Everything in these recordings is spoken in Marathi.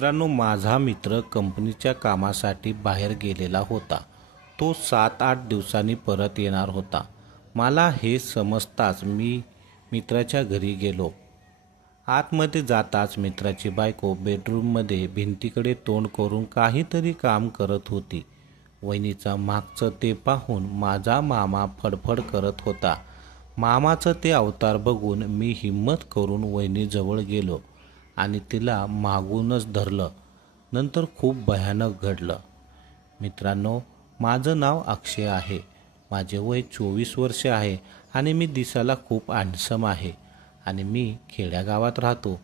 मित्रांनो, माझा मित्र कंपनीच्या कामासाठी बाहेर गेलेला होता. तो 7-8 दिवसांनी परत येणार होता. मला हे समजताच मी मित्राच्या घरी गेलो. आतमध्ये जाताच मित्राची बायको बेडरूममध्ये भिंतीकडे तोंड करून काहीतरी काम करत होती. वहिनीचा मागचं ते पाहून माझा मामा फडफड करत होता. मामाचं ते अवतार बघून मी हिम्मत करून वहिनीजवळ गेलो आणि तिला मागूनच धरलं. नंतर खूप भयानक घडलं. मित्रांनो, माझं नाव अक्षय आहे. माझे वय 24 वर्ष आहे आणि मी दिसायला खूप हँडसम आहे आणि मी खेड्यागावात राहतो.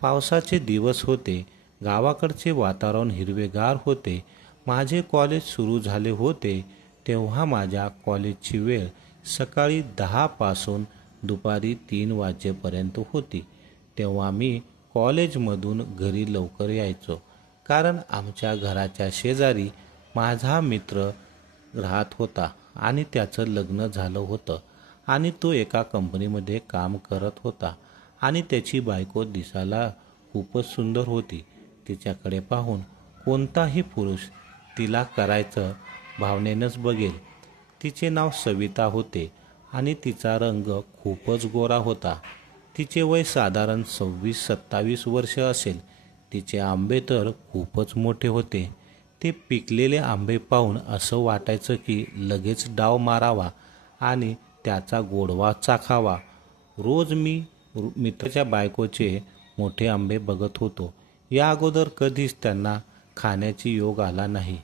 पावसाचे दिवस होते. गावाकडचे वातावरण हिरवेगार होते. माझे कॉलेज सुरू झाले होते तेव्हा माझ्या कॉलेजची वेळ सकाळी 10 पासून दुपारी 3 वाजेपर्यंत होती. तेव्हा मी कॉलेजमधून घरी लवकर यायचो, कारण आमच्या घराच्या शेजारी माझा मित्र राहत होता आणि त्याचं लग्न झालं होतं आणि तो एका कंपनीमध्ये काम करत होता आणि त्याची बायको दिसायला खूपच सुंदर होती. तिच्याकडे पाहून कोणताही पुरुष तिला करायचं भावनेनंच बघेल. तिचे नाव सविता होते आणि तिचा रंग खूपच गोरा होता. तिचे वय साधारण 26-27 वर्ष असेल. तिचे आंबे तर खूपच मोठे होते. ते पिकलेले आंबे पाहून असं वाटायचं की लगेच डाव मारावा आणि त्याचा गोडवा चाखावा. रोज मी मित्राच्या बायकोचे मोठे आंबे बघत होतो. या अगोदर कधीच त्यांना खाण्याची योग आला नाही.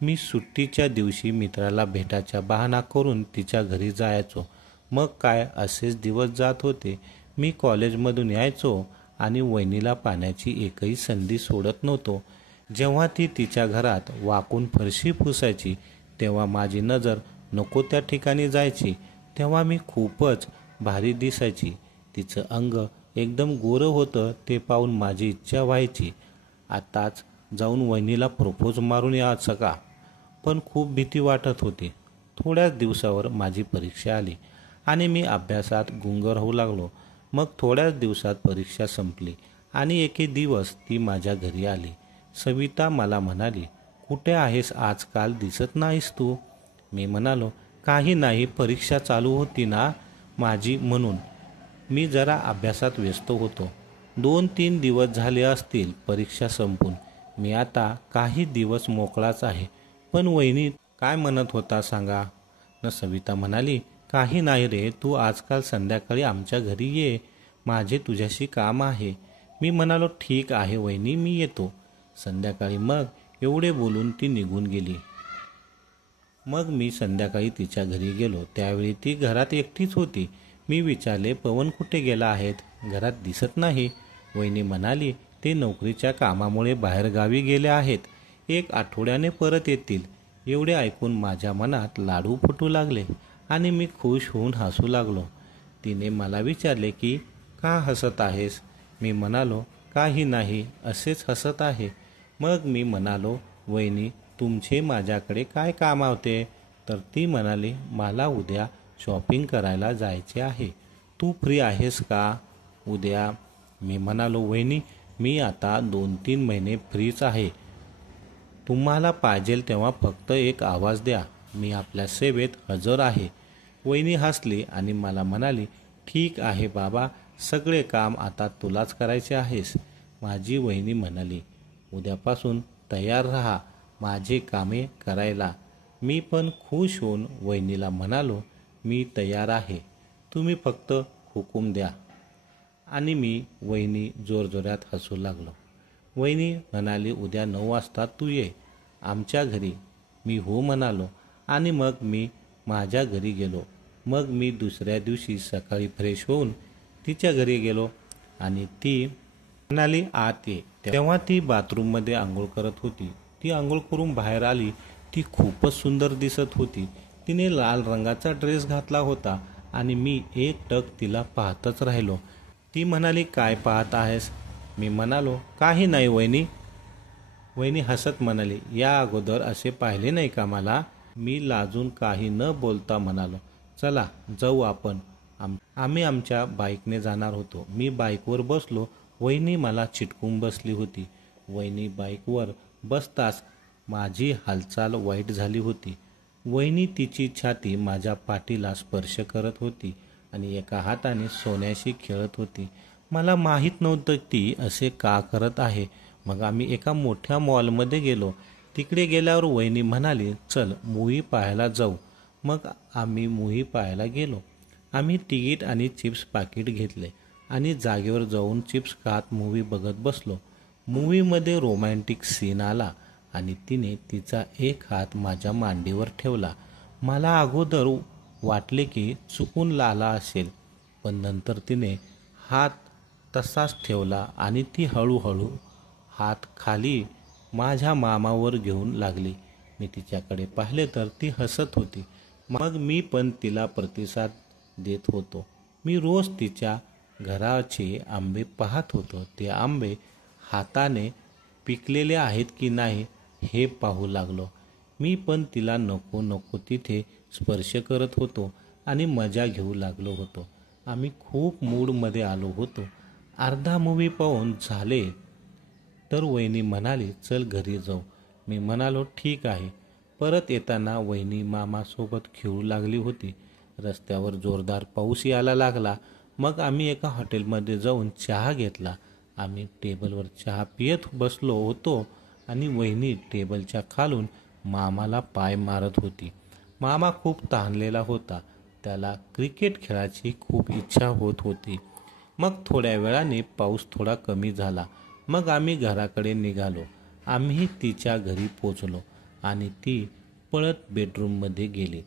मी सुट्टीच्या दिवशी मित्राला भेटायचा बहाणा करून तिच्या घरी जायचो. मग काय, असेच दिवस जात होते. मी कॉलेजमधून यायचो आणि वहिनीला पाहण्याची एकही संधी सोडत नव्हतो. जेव्हा ती तिच्या घरात वाकून फरशी पुसायची तेव्हा माझी नजर नको त्या ठिकाणी जायची. तेव्हा मी खूपच भारी दिसायची. तिचं अंग एकदम गोरं होतं. ते पाहून माझी इच्छा व्हायची आताच जाऊन वहिनीला प्रपोज मारून यायचं का. पण खूप भीती वाटत होती. थोड्याच दिवसावर माझी परीक्षा आली आणि मी अभ्यासात गुंग राहू लागलो. मग थोड्याच दिवसात परीक्षा संपली आणि एके दिवस ती माझ्या घरी आली. सविता मला म्हणाली, कुठे आहेस, आजकाल दिसत नाहीस तू. मी म्हणालो, काही नाही, परीक्षा चालू होती ना माझी, म्हणून मी जरा अभ्यासात व्यस्त होतो. 2-3 दिवस झाले असतील परीक्षा संपून. मी आता काही दिवस मोकळाच आहे. पण वहिनी काय म्हणत होता सांगा न. सविता म्हणाली, काही नाही रे, तू आजकाल संध्याकाळी आमच्या घरी ये, माझे तुझ्याशी काम आहे. मी म्हणालो, ठीक आहे वहिनी, मी येतो संध्याकाळी. मग एवढे बोलून ती निघून गेली. मग मी संध्याकाळी तिच्या घरी गेलो. त्यावेळी ती घरात एकटीच होती. मी विचारले, पवन कुठे गेला आहेत, घरात दिसत नाही. वहिनी म्हणाली, ते नोकरीच्या कामामुळे बाहेरगावी गेले आहेत, 1 आठवड्याने परत येतील. एवढे ऐकून माझ्या मनात लाडू फुटू लागले आणि मी खुश होऊन हसू लागलो. तिने मला विचारले की का हसत आहेस. मी म्हणालो, काही नाही, असेच हसत आहे. मग मी म्हणालो, वहिनी तुमचे माझ्याकडे काय काम होते. तर ती म्हणाली, मला उद्या शॉपिंग करायला जायचे आहे, तू फ्री आहेस का उद्या. मी म्हणालो, वहिनी मी आता 2-3 महिने फ्रीच आहे, तुम्हाला पाहिजेल तेव्हा फक्त एक आवाज द्या, मी आपल्या सेवेत हजर आहे. वहिनी हसली आणि मला म्हणाली, ठीक आहे बाबा, सगळे काम आता तुलाच करायचे आहेस. माझी वहिनी म्हणाली, उद्यापासून तयार राहा माझे कामे करायला. मी पण खुश होऊन वहिनीला म्हणालो, मी तयार आहे, तुम्ही फक्त हुकूम द्या. आणि मी वहिनी जोरजोरात हसू लागलो. वहिनी म्हणाली, उद्या 9 वाजता तू ये आमच्या घरी. मी हो म्हणालो आणि मग मी माझ्या घरी गेलो. मग मी दुसऱ्या दिवशी सकाळी फ्रेश होऊन तिच्या घरी गेलो आणि ती म्हणाली, आत ये. तेव्हा ती बाथरूममध्ये आंघोळ करत होती. ती आंघोळ करून बाहेर आली. ती खूपच सुंदर दिसत होती. तिने लाल रंगाचा ड्रेस घातला होता आणि मी एकटक तिला पाहतच राहिलो. ती म्हणाली, काय पाहत आहेस. मी म्हणालो, काही नाही वहिनी. वहिनी हसत म्हणाली, या अगोदर असे पाहिले नाही का मला. मी लाजून काही न बोलता म्हणालो, चला जाऊ आपण. आम्ही आमच्या बाईकने जाणार होतो. मी बाईकवर बसलो. वहिनी मला चिटकून बसली होती. वहिनी बाईकवर बसताच माझी हालचाल वाईट झाली होती. वहिनी तिची छाती माझ्या पाठीला स्पर्श करत होती आणि एका हाताने सोन्याशी खेळत होती. मला माहीत नव्हतं ती असे का करत आहे. मग आम्ही एका मोठ्या मॉलमध्ये गेलो. तिकडे गेल्यावर वहिनी म्हणाली, चल मूव्ही पाहायला जाऊ. मग आम्ही मूव्ही पाहायला गेलो. आम्ही तिकीट आणि चिप्स पाकिट घेतले आणि जागेवर जाऊन चिप्स खात मूव्ही बघत बसलो. मूव्हीमध्ये रोमॅन्टिक सीन आला आणि तिने तिचा एक हात माझ्या मांडीवर ठेवला. मला अगोदर वाटले की चुकून लाला असेल, पण नंतर तिने हात तसाच ठेवला आणि ती हळूहळू हात खाली माझ्या मामावर घेऊन लागली. मी तिच्याकडे पाहिले तर ती हसत होती. मग मी पण तिला प्रतिसाद देत होतो. मी रोज तिच्या घराचे आंबे पाहत होतो. ते आंबे हाताने पिकलेले आहेत की नाही हे पाहू लागलो. मी पण तिला नको नको तिथे स्पर्श करत होतो आणि मजा घेऊ लागलो होतो. आम्ही खूप मूडमध्ये आलो होतो. अर्धा मूव्ही पाहून झाले तर वहिनी म्हणाली, चल घरी जाऊ. मी म्हणालो, ठीक आहे. परत येताना वहिनी मामासोबत खेळू लागली होती. रस्त्यावर जोरदार पाऊस यायला लागला. मग आम्ही एका हॉटेलमध्ये जाऊन चहा घेतला. आम्ही टेबलवर चहा पियत बसलो होतो आणि वहिनी टेबलच्या खालून मामाला पाय मारत होती. मामा खूप तहानलेला होता. त्याला क्रिकेट खेळायची खूप इच्छा होत होती. मग थोड्या वेळाने पाऊस थोडा कमी झाला. मग आम्ही घराकडे निघालो. आम्ही तिच्या घरी पोचलो आणि ती पळत बेडरूममध्ये गेली.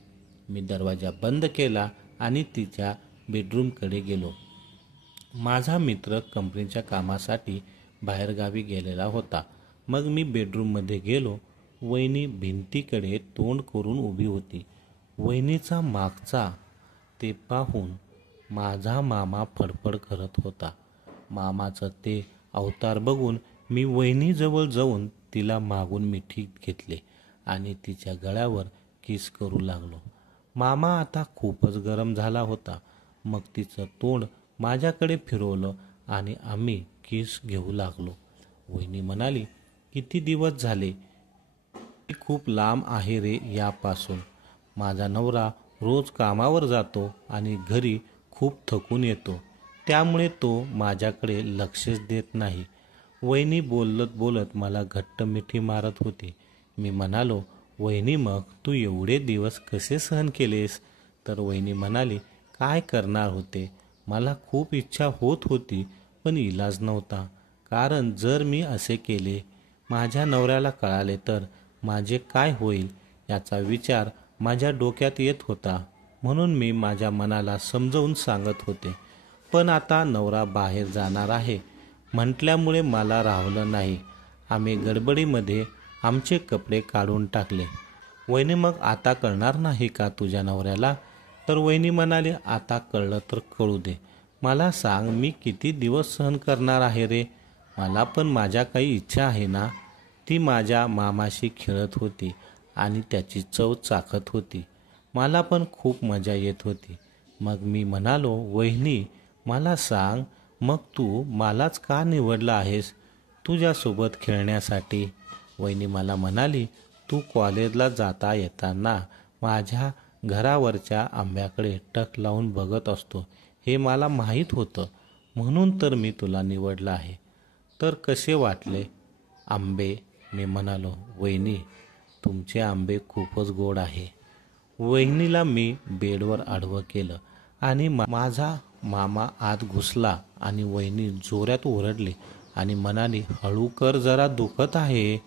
मी दरवाजा बंद केला आणि तिच्या बेडरूमकडे गेलो. माझा मित्र कंपनीच्या कामासाठी बाहेरगावी गेलेला होता. मग मी बेडरूममध्ये गेलो. वहिनी भिंतीकडे तोंड करून उभी होती. वहिनीचा मागचा ते पाहून माझा मामा फडफड करत होता. मामाचं ते अवतार बघून मी वहिनीजवळ जाऊन तिला मागून मिठी घेतले आणि तिच्या गळ्यावर किस करू लागलो. मामा आता खूपच गरम झाला होता. मग तिचं तोंड माझ्याकडे फिरवलं आणि आम्ही किस घेऊ लागलो. वहिनी म्हणाली, किती दिवस झाले? मी खूप लांब आहे रे यापासून. माझा नवरा रोज कामावर जातो आणि घरी खूप थकून येतो. त्यामुळे तो माझ्याकडे लक्षच देत नाही. वहिनी बोलत बोलत मला घट्ट मिठी मारत होती. मी म्हणालो, वहिनी मग तू एवढे दिवस कसे सहन केलेस? तर वहिनी म्हणाली, काय करणार होते. मला खूप इच्छा होत होती पण इलाज नव्हता. कारण जर मी असे केले, माझ्या नवऱ्याला कळाले तर माझे काय होईल याचा विचार माझ्या डोक्यात येत होता. म्हणून मी माझ्या मनाला समजावून सांगत होते. पण आता नवरा बाहेर जाणार आहे म्हटल्यामुळे मला राहवलं नाही. आम्ही गडबडीमध्ये आमचे कपडे काढून टाकले. वहिनी मग आता कळणार नाही का तुझ्या नवऱ्याला? तर वहिनी म्हणाली, आता कळलं तर कळू दे. मला सांग, मी किती दिवस सहन करणार आहे रे? मला पण माझ्या काही इच्छा आहे ना. ती माझ्या मामाशी खेळत होती आणि त्याची चव चाखत होती. मला पण खूप मजा येत होती. मग मी म्हणालो, वहिनी मला सांग, मग तू मलाच का निवडलं आहेस तुझ्यासोबत खेळण्यासाठी? वहिनी मला म्हणाली, तू कॉलेजला जाता येताना माझ्या घरावरच्या आंब्याकडे टक लावून बघत असतो हे मला माहीत होतं. म्हणून तर मी तुला निवडलं आहे. तर कसे वाटले आंबे? मी म्हणालो, वहिनी तुमचे आंबे खूपच गोड आहे. वहिनीला मी बेडवर आडवं केलं आणि माझा मामा आत घुसला आणि वहिनी जोरात ओरडली आणि म्हणाली, हळू कर जरा, दुखत आहे.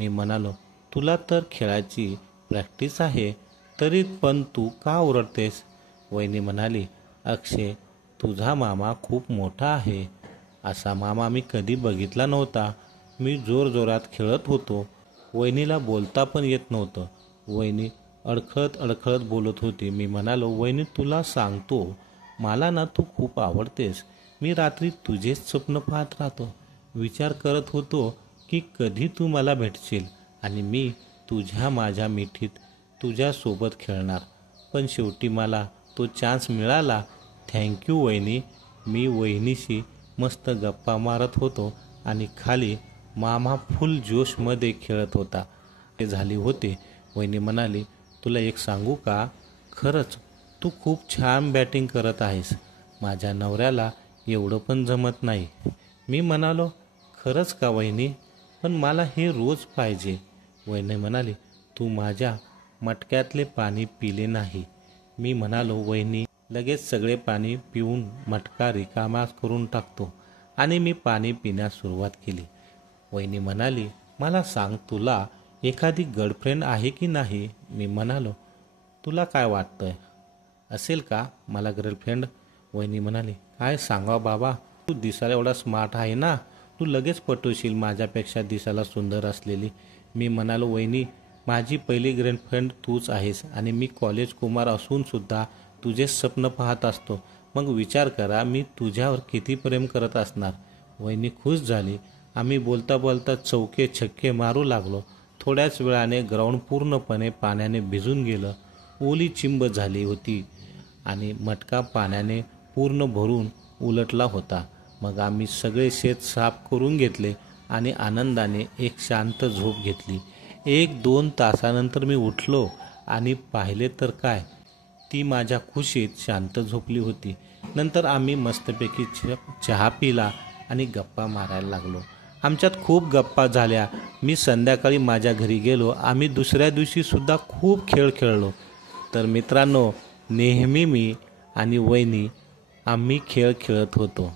मी म्हणालो, तुला तर खेळाची प्रॅक्टिस आहे तरी पण तू का ओरडतेस? वहिनी म्हणाली, अक्षय तुझा मामा खूप मोठा आहे. असा मामा मी कधी बघितला नव्हता. मी जोरजोरात खेळत होतो. वहिनीला बोलता पण येत नव्हतं. वहिनी अडखळत अडखळत बोलत होती. मी म्हणालो, वहिनी तुला सांगतो, मला ना तू खूप आवडतेस. मी रात्री तुझेच स्वप्न पाहत राहतो. विचार करत होतो की कधी तू मला भेटशील आणि मी तुझ्या माझ्या मिठीत तुझ्यासोबत खेळणार. पण शेवटी मला तो चान्स मिळाला. थँक्यू वहिनी. मी वहिनीशी मस्त गप्पा मारत होतो आणि खाली मामा फुल जोशमध्ये खेळत होता. ते झाले होते. वहिनी म्हणाली, तुला एक सांगू का? खरंच तू खूप छान बॅटिंग करत आहेस. माझ्या नवऱ्याला एवढं पण जमत नाही. मी म्हणालो, खरंच का वहिनी? पण मला हे रोज पाहिजे. वहिनी म्हणाली, तू माझ्या मटक्यातले पाणी पिले नाही. मी म्हणालो, वहिनी लगेच सगळे पाणी पिऊन मटका रिकामा करून टाकतो. आणि मी पाणी पिण्यास सुरुवात केली. वहिनी म्हणाली, मला सांग, तुला एखादी गर्लफ्रेंड आहे की नाही? मी म्हणालो, तुला काय वाटतंय, असेल का मला गर्लफ्रेंड? वहिनी म्हणाली, काय सांगावं बाबा, तू दिसायला एवढा स्मार्ट आहे ना, तू लगेच पटवशील माझ्यापेक्षा दिसायला सुंदर असलेली. मी म्हणालो, वहिनी माझी पहिली गर्लफ्रेंड तूच आहेस आणि मी कॉलेज कुमार असूनसुद्धा तुझे स्वप्न पाहत असतो. मग विचार करा मी तुझ्यावर किती प्रेम करत असणार. वहिनी खुश झाली. आम्ही बोलता बोलता चौके छक्के मारू लागलो. थोड्याच वेळाने ग्राउंड पूर्णपणे पाण्याने भिजून गेलं. ओली चिंब झाली होती आणि मटका पाण्याने पूर्ण भरून उलटला होता. मग आम्ही सगळे शेत साफ करून घेतले आणि आनंदाने एक शांत झोप घेतली. 1-2 तासानंतर मी उठलो आणि पाहिले तर काय, ती माझ्या खुशीत शांत झोपली होती. नंतर आम्ही मस्तपैकी चहा पिला आणि गप्पा मारायला लागलो. आमच्यात खूप गप्पा झाल्या. मी संध्याकाळी माझ्या घरी गेलो. आम्ही दुसऱ्या दिवशीसुद्धा खूप खेळ खेळलो. तर मित्रांनो, नेहमी मी आणि वहिनी आम्ही खेळ खेळत होतो.